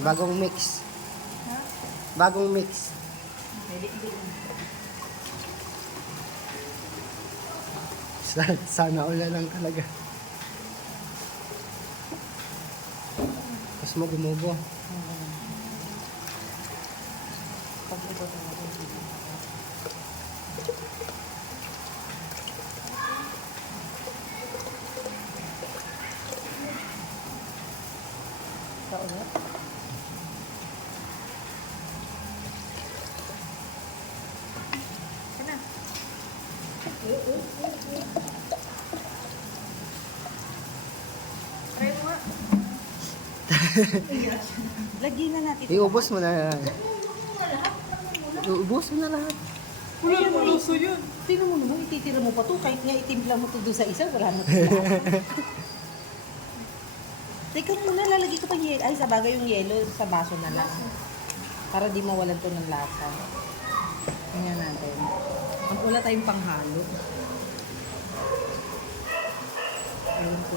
Bagong mix. Ha? Bagong mix. Sana ulan lang talaga. Tapos mo gumubo. Pag ito talaga. Ito ulit. Sana. Try mo nga. Lagyan na natin. Iubos mo na. Iubos mo na lahat. Wala mo luso yun. Tingnan mo naman, ititira mo pa to. Kahit nga itimpla mo to doon sa isa, wala na to lahat. Teka muna, lalagay ko pa yelo. Ay, sa bagay yung yelo, sa baso na lang. Para di mawalan to ng lasa. Tingnan natin. Wala tayong panghalo. Ayun po.